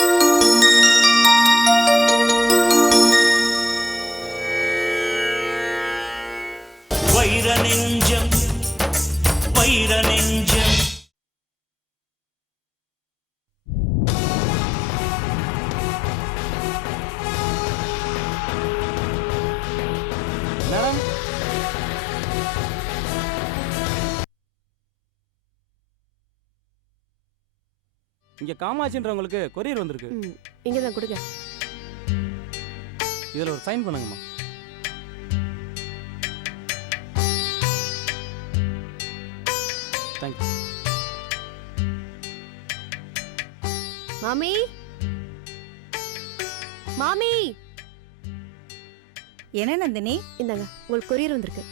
うん。காமாட்சின்றவங்களுக்கு courier வந்திருக்கு. இங்கே தான் கொடுங்க. இதுல ஒரு சைன் பண்ணுங்கம்மா. தேங்க்யூ மாமி? மாமி? என்ன நந்தினி? இந்தாங்க உங்களுக்கு கொரியர் வந்திருக்கு.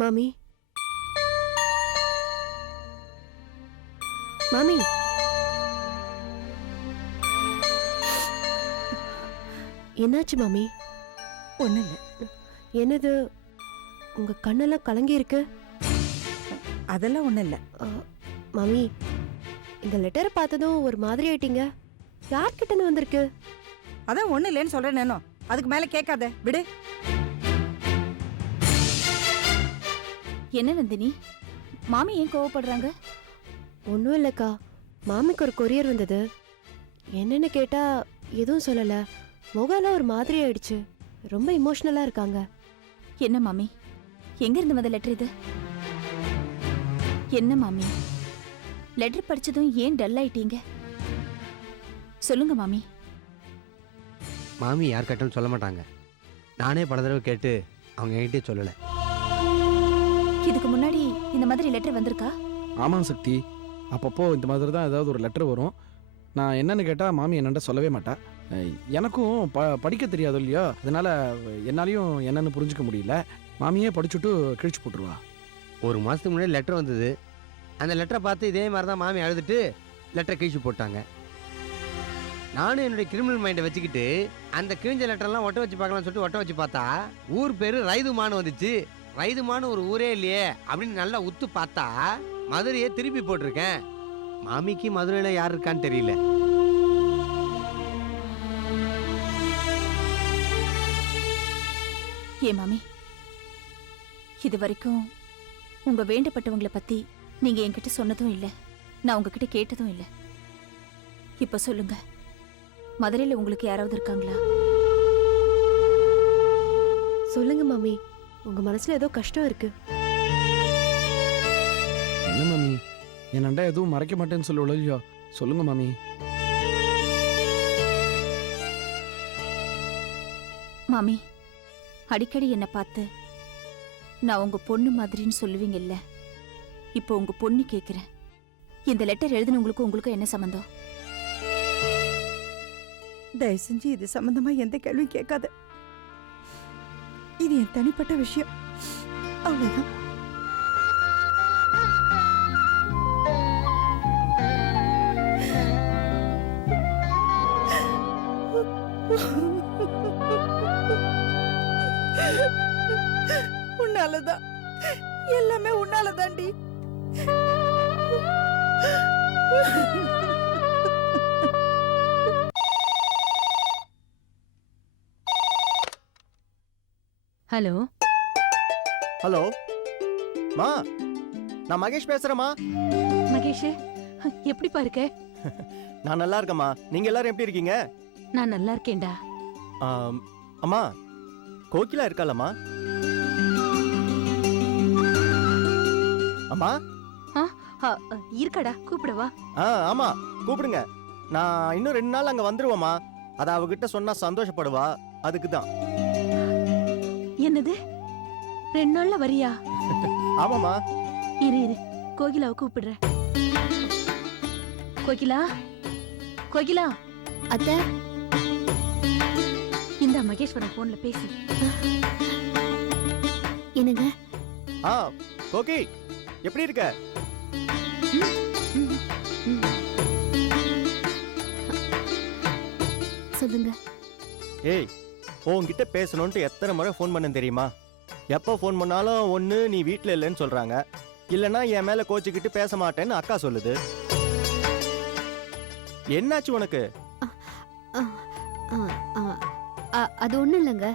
மாமி. மாமி. என்னாச்சு மாமி? ஒண்ணு இல்ல என்னது? உங்க கண்ணெல்லாம் கலங்கி இருக்கு. அதெல்லாம் ஒண்ணு இல்ல மாமி இந்த லெட்டரை பார்த்ததும் ஒரு மாதிரி ஆயிட்டீங்க. யார்கிட்ட இருந்து வந்திருக்கு? அதான் ஒண்ணு இல்லைன்னு சொல்றேன் நானும் அதுக்கு மேல கேட்காத. விடு. என்ன நந்தினி? மாமி ஏன் கோவப்படுறாங்க? ஒன்றும் இல்லைக்கா. மாமிக்கு ஒரு கொரியர் வந்தது. என்னன்னு கேட்டா எதுவும் சொல்லல. முகம்லாம் ஒரு மாதிரி ஆயிடுச்சு. ரொம்ப இமோஷனலா இருக்காங்க. என்ன மாமி? எங்க இருந்து வந்த லெட்டர் இது? என்ன மாமி? லெட்டர் படிச்சதும் ஏன் டல் ஆயிட்டீங்க? சொல்லுங்க மாமி. மாமி யார் கேட்டாலும் சொல்ல மாட்டாங்க. நானே பல தடவை கேட்டு அவங்க என்கிட்டயே சொல்லலை. இதுக்கு முன்னாடி இந்த மாதிரி லெட்டர் வந்திருக்கா? ஆமாம் சக்தி. அப்பப்போ இந்த மாதிரி தான் ஏதாவது ஒரு லெட்டர் வரும். நான் என்னன்னு கேட்டால் மாமி என்னண்ட சொல்லவே மாட்டா. எனக்கும் ப படிக்க தெரியாது இல்லையா அதனால என்னாலையும் என்னன்னு புரிஞ்சுக்க முடியல. மாமியே படிச்சுட்டு கிழிச்சு போட்டுருவா. ஒரு மாதத்துக்கு முன்னாடி லெட்டர் வந்தது. அந்த லெட்டரை பார்த்து இதே மாதிரி தான் மாமி அழுதுட்டு லெட்டரை கிழிச்சு போட்டாங்க. நானும் என்னுடைய கிரிமினல் மைண்டை வச்சுக்கிட்டு அந்த கிழிஞ்ச லெட்டர்லாம் ஒட்ட வச்சு பார்க்கலாம்னு சொல்லிட்டு ஒட்ட வச்சு பார்த்தா ஊர் பேர் ரைதுமான்னு வந்துச்சு. ரைதுமான்னு ஒரு ஊரே இல்லையே அப்படின்னு நல்லா உத்து பார்த்தா மதுரையே திருப்பி போட்டிருக்கேன். மாமிக்கு மதுரையில் யார் இருக்கான்னு தெரியல. ஏன் மாமி இது வரைக்கும் உங்க வேண்டப்பட்டவங்கள பத்தி நீங்க என்கிட்ட சொன்னதும் இல்ல. நான் உங்ககிட்ட கேட்டதும் இல்ல. இப்ப சொல்லுங்க மதுரையில உங்களுக்கு யாராவது இருக்காங்களா? சொல்லுங்க மாமி. உங்க மனசுல ஏதோ கஷ்டம் இருக்கு. என்ன மாமி? என்னண்டா எதுவும் மறைக்க மாட்டேன்னு சொல்லுவல இல்லையா சொல்லுங்க மாமி. மாமி அடிக்கடி என்னை பார்த்து நான் உங்க பொண்ணு மாதிரின்னு சொல்லுவீங்கல்ல? இப்போ உங்க பொண்ணு கேக்குறேன். இந்த லெட்டர் எழுதினவங்களுக்கும் உங்களுக்கும் என்ன சம்மந்தம் தயவு செஞ்சு இது சம்பந்தமா எந்த கேள்வியும் கேட்காத. இது என் தனிப்பட்ட விஷயம். அவ்வளவுதான். உன்னாலதான். எல்லாமே உன்னாலதான்டி ஹலோ. ஹலோ. மா நான் மகேஷ் பேசுறேம்மா. மகேஷ் எப்படிப்பா இருக்க? நான் நல்லா இருக்கேம்மா. நீங்க எல்லாரும் எப்படி இருக்கீங்க? நான் நல்லா இருக்கேன்டா. ஆம், அம்மா கோகிலா இருக்காளம்மா. அம்மா? ஆ, ஆ, இருக்கடா கூப்பிடவா ஆ ஆமா கூப்பிடுங்க. நான் இன்னும் ரெண்டு நாள் அங்க வந்துருவேம்மா. அதை அவகிட்ட சொன்னா சந்தோஷப்படுவா. அதுக்கு தான் என்னது? ரெண்டு நாள்ல வரியா? ஆமாம்மா. இரு இரு. கோகிலாவை கூப்பிடுறேன் கோகிலா? கோகிலா? அத்தை. இந்த மகேஸ்வரன் போன்ல பேசு. என்னங்க? ஆ கோகி எப்படி இருக்க? சொல்லுங்க. ஏய் உன்கிட்ட பேசணுன்ட்டு எத்தனை முறை ஃபோன் பண்ண தெரியுமா? எப்போ ஃபோன் பண்ணாலும் ஒன்று நீ வீட்டில் இல்லைன்னு சொல்கிறாங்க இல்லைன்னா என் மேலே கோச்சிக்கிட்டு பேச மாட்டேன்னு அக்கா சொல்லுது. என்னாச்சு உனக்கு? அது ஒன்றும் இல்லைங்க.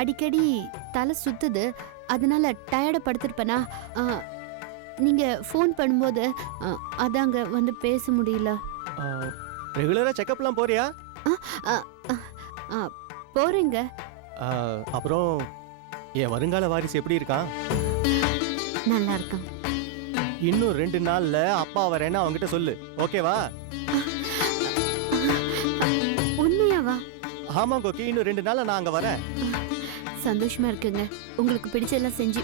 அடிக்கடி தலை சுத்துது. அதனால டயர்டை படுத்திருப்பேனா? ஆ, நீங்க ஃபோன் பண்ணும்போது அதாங்க வந்து பேச முடியல. ரெகுலராக செக்கப்லாம் போறியா? போறேங்க. அப்புறம் என் வருங்கால வாரிசு எப்படி இருக்கான் நல்லா இருக்கான். இன்னும் ரெண்டு நாள்ல அப்பா வரேன்னு அவங்ககிட்ட சொல்லு. ஓகேவா? உண்மையாவா ஆமா கோகி. இன்னும் ரெண்டு நாள்ல நான் அங்க வரேன். சந்தோஷமா இருக்குங்க. உங்களுக்கு பிடிச்சதெல்லாம் செஞ்சு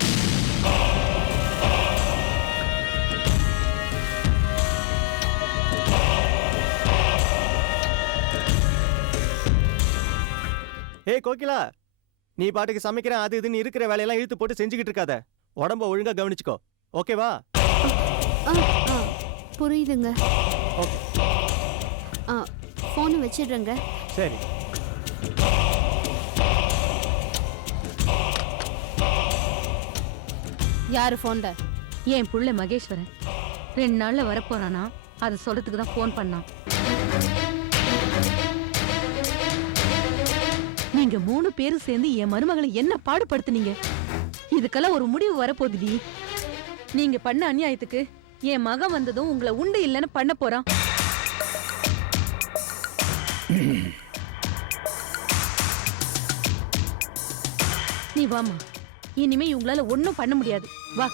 ஏய் கோகிலா நீ பாட்டுக்கு சமைக்கிறேன் அது இதுன்னு இருக்கிற வேலையெல்லாம் இழுத்து போட்டு செஞ்சுக்கிட்டு இருக்காத. உடம்ப ஒழுங்கா கவனிச்சுக்கோ. ஓகேவா ஆ, ஆ, புரியுதுங்க. ஃபோனை வச்சிடுறேங்க. சரி. யாரு போன்ல என் புள்ள மகேஸ்வரன். ரெண்டு நாள்ல வரப்போறானா? அதை சொல்றதுக்கு தான் ஃபோன் பண்ணான். நீங்க மூணு பேரும் சேர்ந்து என் மருமகளை என்ன பாடுபடுத்துனீங்க? இதுக்கெல்லாம் ஒரு முடிவு வரப்போகுதுடி. நீங்க பண்ண அநியாயத்துக்கு என் மகன் வந்ததும் உங்களை உண்டு இல்லைன்னு பண்ண போறான். நீ வாமா இனிமே இவங்களால ஒன்னும் பண்ண முடியாது. வா.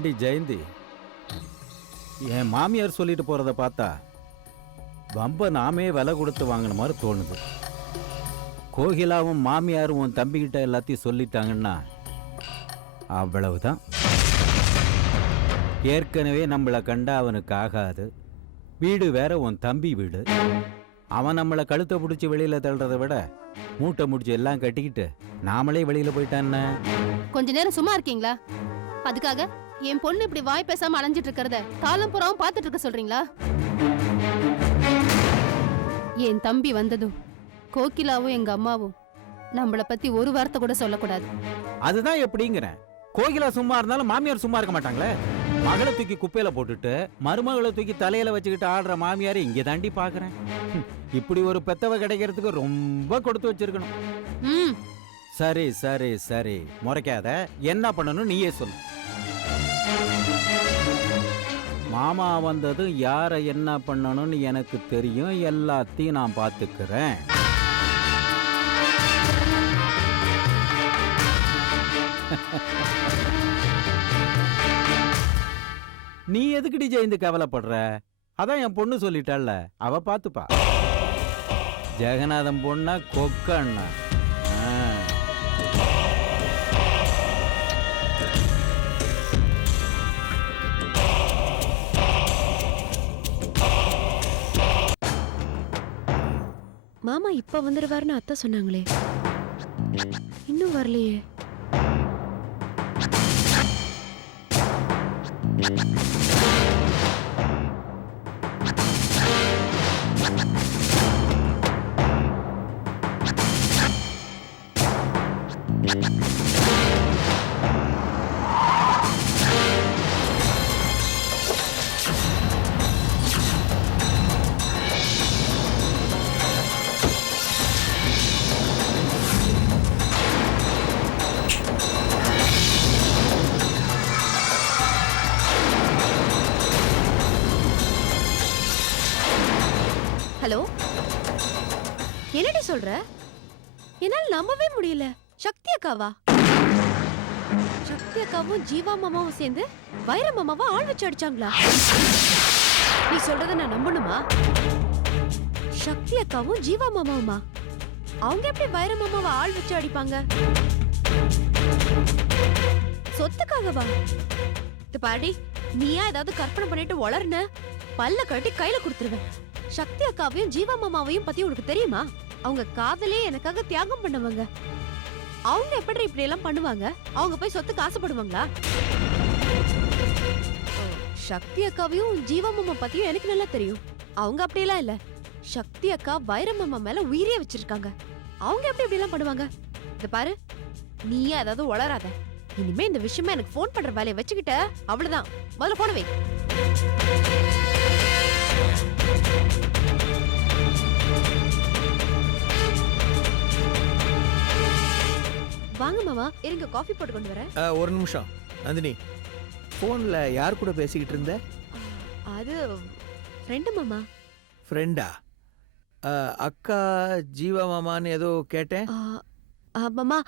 ஏண்டி ஜெயந்தி. என் மாமியார் சொல்லிட்டு போறத பார்த்தா வம்ப நாமே விலை கொடுத்து வாங்கின மாதிரி தோணுது. கோகிலாவும் மாமியாரும் உன் தம்பிக்கிட்ட எல்லாத்தையும் சொல்லிட்டாங்கன்னா அவ்வளவுதான். ஏற்கனவே நம்மளை கண்டா அவனுக்கு ஆகாது. வீடு வேற உன் தம்பி வீடு. அவன் நம்மளை கழுத்தை பிடிச்சி வெளியில தள்ளுறதை விட மூட்டை முடிச்சு எல்லாம் கட்டிக்கிட்டு நாமளே வெளியில போயிட்டான்னு கொஞ்ச நேரம் சும்மா இருக்கீங்களா? அதுக்காக? என் பொண்ணு இப்படி வாய் பேசாம அலைஞ்சிட்டு இருக்கிறத காலம் புறாவும் பார்த்துட்டு இருக்க சொல்றீங்களா? என் தம்பி வந்ததும் கோகிலாவும் எங்க அம்மாவும் நம்மள பத்தி ஒரு வார்த்தை கூட சொல்லக்கூடாது. அதுதான் எப்படிங்கிறேன். கோகிலா சும்மா இருந்தாலும் மாமியார் சும்மா இருக்க மாட்டாங்களே? மகளை தூக்கி குப்பையில போட்டுட்டு மருமகளை தூக்கி தலையில வச்சுக்கிட்டு ஆடுற மாமியார் இங்க தாண்டி பாக்குறேன். இப்படி ஒரு பெத்தவ கிடைக்கிறதுக்கு ரொம்ப கொடுத்து வச்சிருக்கணும். சரி சரி சரி. முறைக்காத. என்ன பண்ணணும் நீயே சொல்லு. மாமா வந்ததும் யாரை என்ன பண்ணணும்னு எனக்கு தெரியும். எல்லாத்தையும் நான் பார்த்துக்கிறேன். நீ எதுக்கு ஜெயந்து கவலைப்படுற? அதான் என் பொண்ணு சொல்லிட்டாள்ல அவ பார்த்துப்பா. ஜெகநாதன் பொண்ணா கொக்க அண்ணா மாமா இப்ப வந்துருவாருன்னு அத்தை சொன்னாங்களே. இன்னும் வரலையே. சொல்ற? என்னால நம்பவே முடியல. சக்தி அக்காவா? சக்தி அக்காவும் ஜீவா மாமாவும் சேர்ந்து வைர மாமாவை ஆள் வச்சு அடிச்சாங்களா? நீ சொல்றத நான் நம்பணுமா? சக்தி அக்காவும் ஜீவா மாமாவுமா? அவங்க எப்படி வைர மாமாவை ஆள் வச்சு அடிப்பாங்க? சொத்துக்காகவா? இது பாடி நீயா ஏதாவது கற்பனை பண்ணிட்டு வளர்ன பல்ல கட்டி கையில கொடுத்துருவேன். சக்தி அக்காவையும் ஜீவா மாமாவையும் பத்தி உனக்கு தெரியுமா? அவங்க காதலே எனக்காக தியாகம் பண்ணுவாங்க. அவங்க எப்படி இப்படி எல்லாம் பண்ணுவாங்க? அவங்க போய் சொத்துக்கு ஆசைப்படுவாங்களா சக்தி அக்காவையும் ஜீவா பத்தியும் எனக்கு நல்லா தெரியும். அவங்க அப்படியெல்லாம் இல்ல. சக்தி அக்கா வைரமம்மா மேல உயிரே வச்சிருக்காங்க. அவங்க எப்படி இப்படி எல்லாம் பண்ணுவாங்க? இத பாரு. நீயே ஏதாவது உளராத இனிமே இந்த விஷயமா எனக்கு ஃபோன் பண்ற வேலையை வச்சுக்கிட்ட அவ்வளவுதான். முதல்ல போன வை. வாங்க மாமா இருங்க காஃபி போட்டு கொண்டு வரேன். ஆ, ஒரு நிமிஷம். நந்தினி ஃபோனில் யார் கூட பேசிக்கிட்டு இருந்த? அது ஃப்ரெண்டு மாமா? ஃப்ரெண்டா அக்கா ஜீவா மாமான்னு ஏதோ கேட்டேன். ஆ, ஆ, மாமா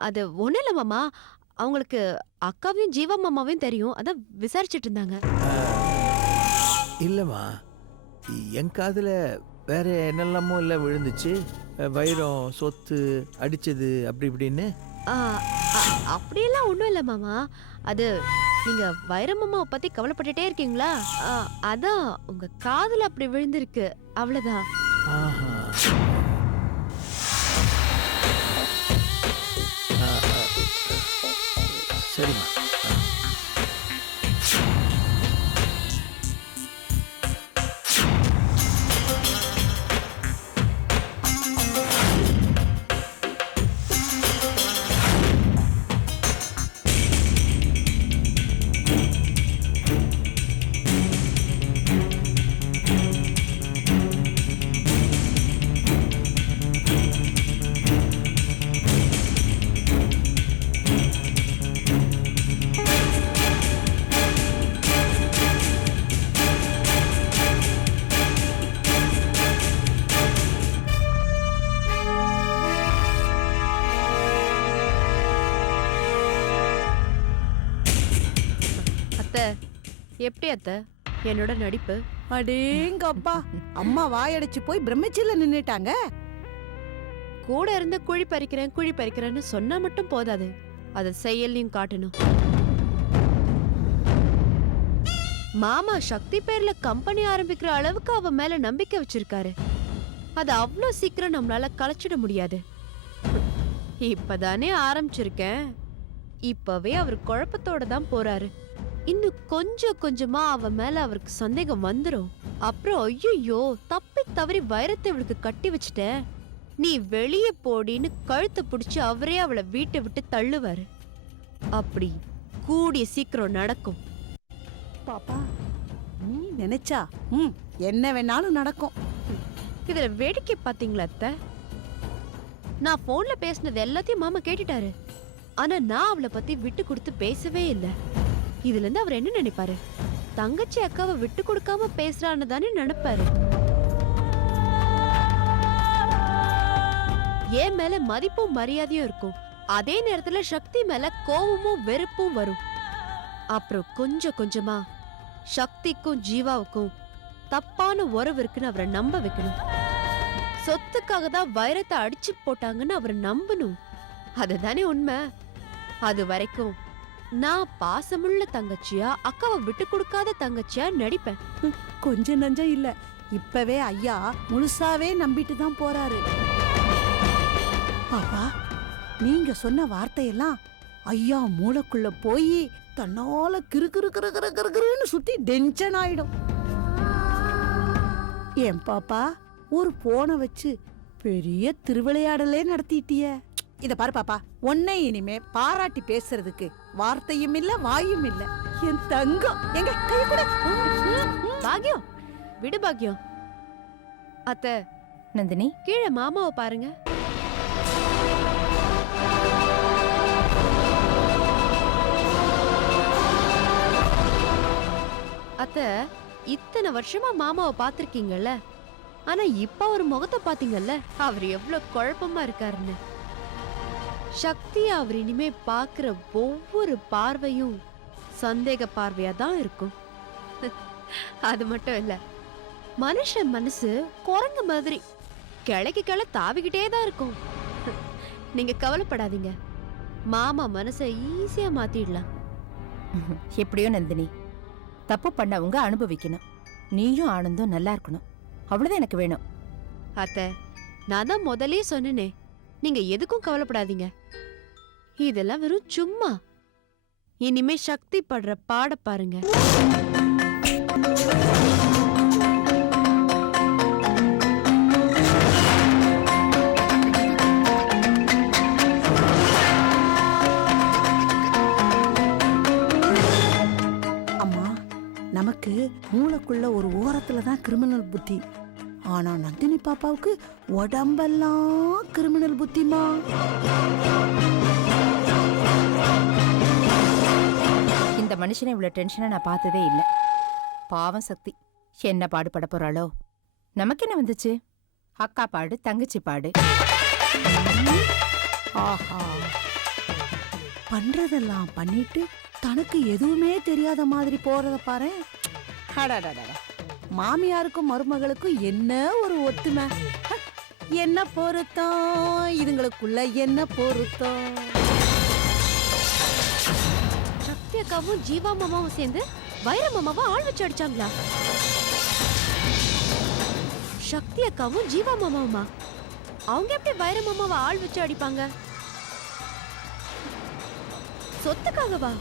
அது ஒண்ணும் இல்ல மாமா. அவங்களுக்கு அக்காவையும் ஜீவா மாமாவையும் தெரியும். அதான் விசாரிச்சிட்டு இருந்தாங்க. இல்லைம்மா. என் காதில் வேற என்னெல்லாமோ இல்லை விழுந்துச்சு. அஹ், வைரம் சொத்து அடிச்சது அப்படி இப்படின்னு. அப்படியெல்லாம் ஒன்றும் இல்லை மாமா. அது நீங்க வைரமம்மாவை பற்றி பத்தி கவலைப்பட்டுட்டே இருக்கீங்களா? ஆ, அதான் உங்க காதில் அப்படி விழுந்திருக்கு. அவ்வளவுதான். எப்படி அத்தை என்னோட நடிப்பு. அடேங்கப்பா. அம்மா வாயடைச்சு போய் பிரம்மச்சில்ல நின்னுட்டாங்க. கூட இருந்து குழி பறிக்கிறேன் குழி பறிக்கிறேன்னு சொன்னா மட்டும் போதாது. அதை செயல்லையும் காட்டணும். மாமா சக்தி பேர்ல கம்பெனி ஆரம்பிக்கிற அளவுக்கு அவ மேல நம்பிக்கை வச்சிருக்காரு. அது அவ்வளோ சீக்கிரம் நம்மளால கலைச்சிட முடியாது. இப்பதானே ஆரம்பிச்சிருக்கேன். இப்பவே அவர் குழப்பத்தோட தான் போறாரு. இன்னும் கொஞ்சம் கொஞ்சமா அவ மேல அவருக்கு சந்தேகம் வந்துரும். அப்புறம் ஐயோ தப்பி தவறி வைரத்தை இவளுக்கு கட்டி வச்சுட்டேன். நீ வெளியே போடின்னு கழுத்தை பிடிச்சு அவரே அவளை வீட்டை விட்டு தள்ளுவாரு. அப்படி கூடிய சீக்கிரம் நடக்கும். பாப்பா நீ நினைச்சா ம் என்ன வேணாலும் நடக்கும். இதுல வேடிக்கை பாத்தீங்களா அத்தை? நான் போன்ல பேசினது எல்லாத்தையும் மாமா கேட்டுட்டாரு. ஆனா நான் அவளை பத்தி விட்டு கொடுத்து பேசவே இல்ல. இதுல இருந்து அவர் என்ன நினைப்பாரு? தங்கச்சி அக்காவை விட்டு கொடுக்காம பேசுறான்னு தானே நினைப்பாரு. என் மேல மதிப்பும் மரியாதையும் இருக்கும். அதே நேரத்துல சக்தி மேல கோவமும் வெறுப்பும் வரும். அப்புறம் கொஞ்சம் கொஞ்சமா சக்திக்கும் ஜீவாவுக்கும் தப்பான உறவு இருக்குன்னு அவரை நம்ப வைக்கணும். சொத்துக்காக தான் வைரத்தை அடிச்சு போட்டாங்கன்னு அவரை நம்பணும். அதுதானே உண்மை. அது வரைக்கும் நான் பாசமுள்ள தங்கச்சியா அக்காவை விட்டு கொடுக்காத தங்கச்சியா நடிப்பேன். கொஞ்சம் நஞ்சம் இல்ல. இப்பவே ஐயா முழுசாவே நம்பிட்டு தான் போறாரு. பாப்பா நீங்க சொன்ன வார்த்தையெல்லாம் ஐயா மூளைக்குள்ள போய் தன்னால கிறு கிரு கிரு கிரு கிறு கிறுன்னு சுத்தி டென்ஷன் ஆயிடும். ஏன் பாப்பா ஒரு போனை வச்சு பெரிய திருவிளையாடலே நடத்திட்டிய. இத பாரு பாப்பா உன்னை இனிமே பாராட்டி பேசுறதுக்கு வார்த்தையும் இல்ல வாயும் இல்ல. என் தங்கம். எங்க கை கூட. பாக்யம் விடு பாக்யம் அத்த நந்தினி. கீழே மாமாவை பாருங்க. அத்த இத்தனை வருஷமா மாமாவை பார்த்திருக்கீங்கல்ல. ஆனா இப்ப அவர் முகத்தை பாத்தீங்கல்ல அவர் எவ்வளவு குழப்பமா இருக்காருன்னு. சக்தி அவர் இனிமே பாக்குற ஒவ்வொரு பார்வையும் சந்தேக பார்வையா தான் இருக்கும். அது மட்டும் இல்ல மனுஷன் மனசு குரங்கு மாதிரி கிளைக்கு கிளை தாவிக்கிட்டே தான் இருக்கும். நீங்க கவலைப்படாதீங்க மாமா மனசை ஈஸியா மாத்திடலாம். எப்படியோ நந்தினி தப்பு பண்ணவங்க அனுபவிக்கணும். நீயும் ஆனந்தும் நல்லா இருக்கணும். அவ்வளவுதான் எனக்கு வேணும். அத்தை நான் தான் முதல்லயே சொன்னேனே நீங்க எதுக்கும் கவலைப்படாதீங்க. இதெல்லாம் வெறும் சும்மா. இனிமே சக்தி படுற பாட பாருங்க. அம்மா நமக்கு மூளைக்குள்ள ஒரு ஓரத்துல தான் கிரிமினல் புத்தி. ஆனா நந்தினி பாப்பாவுக்கு உடம்பெல்லாம் கிரிமினல் புத்திமா இந்த மனுஷனை இவ்வளவு டென்ஷனை நான் பார்த்ததே இல்லை. பாவம் சக்தி. என்ன பாடுபட போறாளோ? நமக்கு என்ன வந்துச்சு? அக்கா பாடு தங்கச்சி பாடு. ஆஹா. பண்றதெல்லாம் பண்ணிட்டு தனக்கு எதுவுமே தெரியாத மாதிரி போறத பாரு அடடடட. மாமியாருக்கும் மருமகளுக்கும் என்ன ஒரு ஒத்துமை? என்ன பொருத்தம்? இதுங்களுக்குள்ள என்ன பொருத்தம்? சக்தி அக்காவும் ஜீவா மாமாவும் சேர்ந்து வைர மாமாவை ஆள் வச்சு அடிச்சாங்களா? சக்தி அக்காவும் ஜீவா மாமாவுமா? அவங்க எப்படி வைர மாமாவை ஆள் வச்சு அடிப்பாங்க? சொத்துக்காகவா?